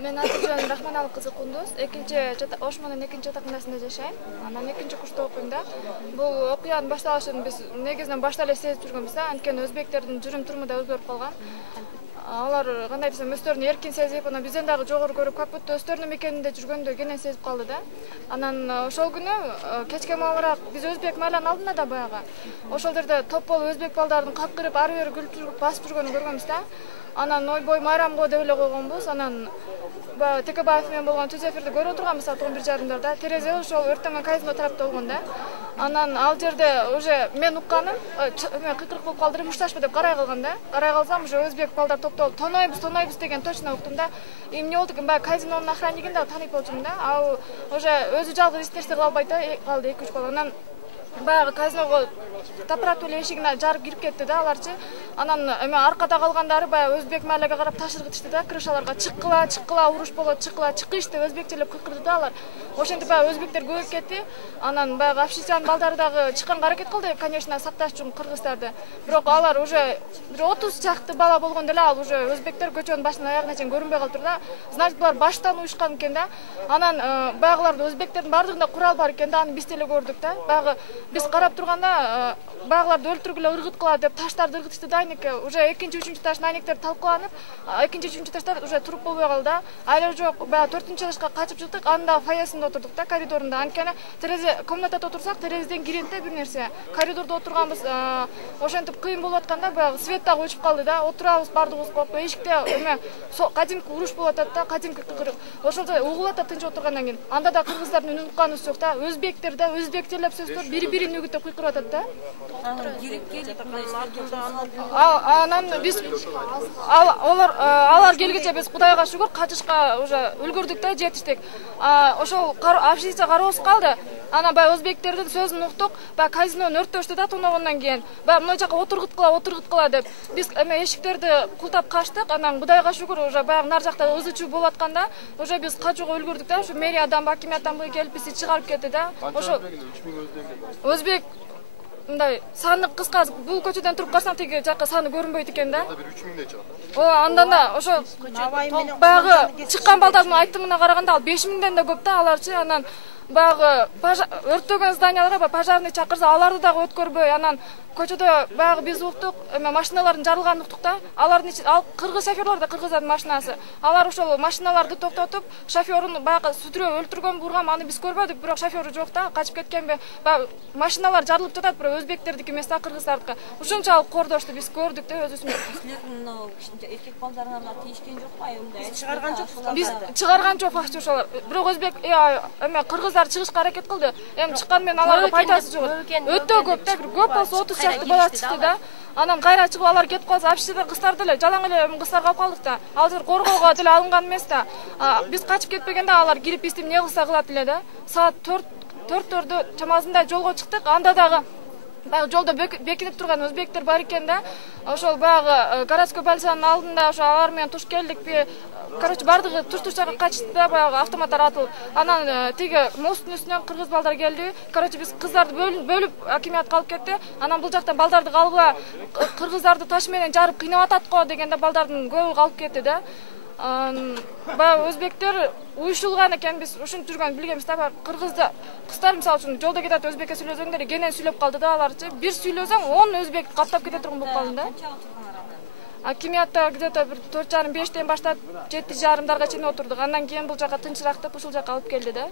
Мен Атыжан Рахманалы кызы Кундуз. Ошмонун экинчи жатаканасында жашайм. Анан экинчи курста окуйм да. Бул окуянын башталышын биз негизинен башта эле сезип жүргөнбүз да. Анткени өзбектердин жүрүм туруму да өзгөрүп калган. Алар кандай десем өздөрүн эркин сезип, анан бизден дагы жогору көрүп, как будто өздөрүнүн мекенинде жүргөндө кенен сезип калды да. Анан ошол күнү кечке могураак биз өзбек майланын алдында да баягы. Ошол жерде топ болуп өзбек балдардын какырып, ары бери күлүп жүрүп басып жүргөнүн көргөнбүз да. Анан ойбой майрам го деп эле койгонбуз. Анан Текебаев менен болгон түз эфирди көрүп отурганбыз саат 11:30 терезе ошол өрттөнгөн казино тарапта болгон да. Анан ал жерде уже мен укканым кыйкырык болуп калды, мушташпы деп карай калган да. Карай калсам уже өзбек балдар топтолуп тонойбуз деген точно уктум да. Эмне болду экен, баягы казинонун охраннигин да тааныйт болчумун да. Ал уже өзү жалгыз эч нерсе кыла албай калды 2-3 бала. Анан баягы казиного тапырап эле эшигин жарып кирип кетти да аларчы. Анан аркада калгандары баягы өзбек майлага карап ташыргытышты да, крышаларга чыккыла, уруш болот, чыккыш деп өзбекчелеп кыйкырды да алар. Ошентип баягы өзбектер көбөйүп кетти. Анан баягы Афшичанын балдары дагы чыкканга аракет кылды, конечно, сакташ үчүн кыргыздарды. Бирок алар уже 30 чакты бала болгондо эле ал уже өзбектер көчөнүн башынан аягына чейин көрүнбөй калыптыр да. Значит, булар баштан уюшкан экен да. Анан баягыларды өзбектердин бардыгында курал бар экен да, аны биз деле көрдүк да. Баягы биз карап турганда багыларды өлтүргүлө ыргыткыла деп таштарды ыргытышты да айнекке. Уже экинчи, үчүнчү таштын айнектери талкаланып, экинчи, үчүнчү таштар уже туруп болбой калды да. Айла жок, баягы 4-чү этажга качып чыктык. Анда фойесинде отурдук да, коридорунда. Анткени терезе комнатада отурсак, терезеден кирет да бир нерсе. Коридордо отурганбыз, ошентип кыйын болуп атканда баягы свет дагы өчүп калды да. Отурабыз бардыгыбыз коркуп, эшикте кадимки уруш болуп атат да, кадимки кыйкырык. Ошолдо угулуп атат тынч отургандан кийин. Анда да кыргыздардын үнүн укканыбыз жок да. Өзбектер да өзбекчелеп сөздөр бири-бирин үгүттөп кыйкырып атат да. Анан биз алар келгиче биз Кудайга шүгүр качышка уже үлгүрдүк да, жетиштик. Ошол Афшича кароосуз калды. Анан баягы өзбектердин сөзүн уктук. Баягы казинону өрттөштү да тоногондон кийин. Баягы мына жака отургуткыла деп. Биз эшиктерди култап качтык. Анан Кудайга шүгүр уже баягы нар жакта ызы-чуу болуп атканда уже биз качууга үлгүрдүк да. Ушу мэриядан, акимияттан келип бизди чыгарып кетти да. Ошо өзбек мындай саны кыска, бул көчөдөн туруп карасаң тиги жакка саны көрүнбөйт экен да. Бир 3000дей чыгат. Андан да ошо баягы чыккан балдардын айтымына караганда ал 5000ден да көп да аларчы. Анан баягы өрттөгөн зданияларга пожарный чакырса аларды дагы өткөрбөй, анан көчөдө баягы биз уктук, машиналардын жарылганын уктук да. Алардын ал кыргыз шоферлор да, кыргыздардын машинасы. Алар ошол машиналарды токтотуп, шоферун баягы сүтүрөп өлтүргөн бурган, аны биз көрбөдүк, бирок шоферу жок да, качып кеткенби. Баягы машиналар жарылып жатат, бирок өзбектердики эмес да, кыргыздардыкы. Ушунчалык кордошту биз көрдүк да өзүбүз. Силердин эркек балдарына тийишкен жокпу, айымда? Чыгарган жокпу? Биз чыгарган жок ошолор. Бирок өзбек кыргыздар чыгышка аракет кылды. Чыккан менен аларга пайдасы жок. Өтө көп да, көп болсо 30 чакты бала чыкты да. Анан кайра чыгып алар кетип калса, Афшичада кыздар деле жалаң эле кыздар калып калдык да. Ал жер коргоого деле алынган эмес да. Биз качып кетпегенде алар кирип бизди эмне кылса кылат эле да. Саат 4 чамасында жолго чыктык. Анда дагы баягы жолдо бекинип турган өзбектер бар экен да. Ошол баягы городской больницанын алдында ошо алар менен туш келдикпи. Короче, бардыгы туш жакка качты да, баягы автоматтар атылып. Анан тиги мосттун үстүнөн кыргыз балдар келди. Короче, биз кыздарды бөлүп акимият алып кетти. Анан бул жактан балдарды калгыла, кыргыздарды таш менен жарып кыйнап атат го дегенде балдардын көбү калып кетти да. Баягы өзбектер уюшулган экен, биз ушинтип жүргөнүн билгенбиз да. Кыздар мисалы үчүн жолдо кетет, өзбекче сүйлөсөңдөр кенен сүйлөп калды да аларчы. Бир сүйлөсөң 10 өзбек каптап кете турган болуп калды да. Акимиятта где-то 4:30-5ден баштап 7:30 чейин отурдук. Андан кийин бул жака тынчыраак деп ушул жака алып келди да.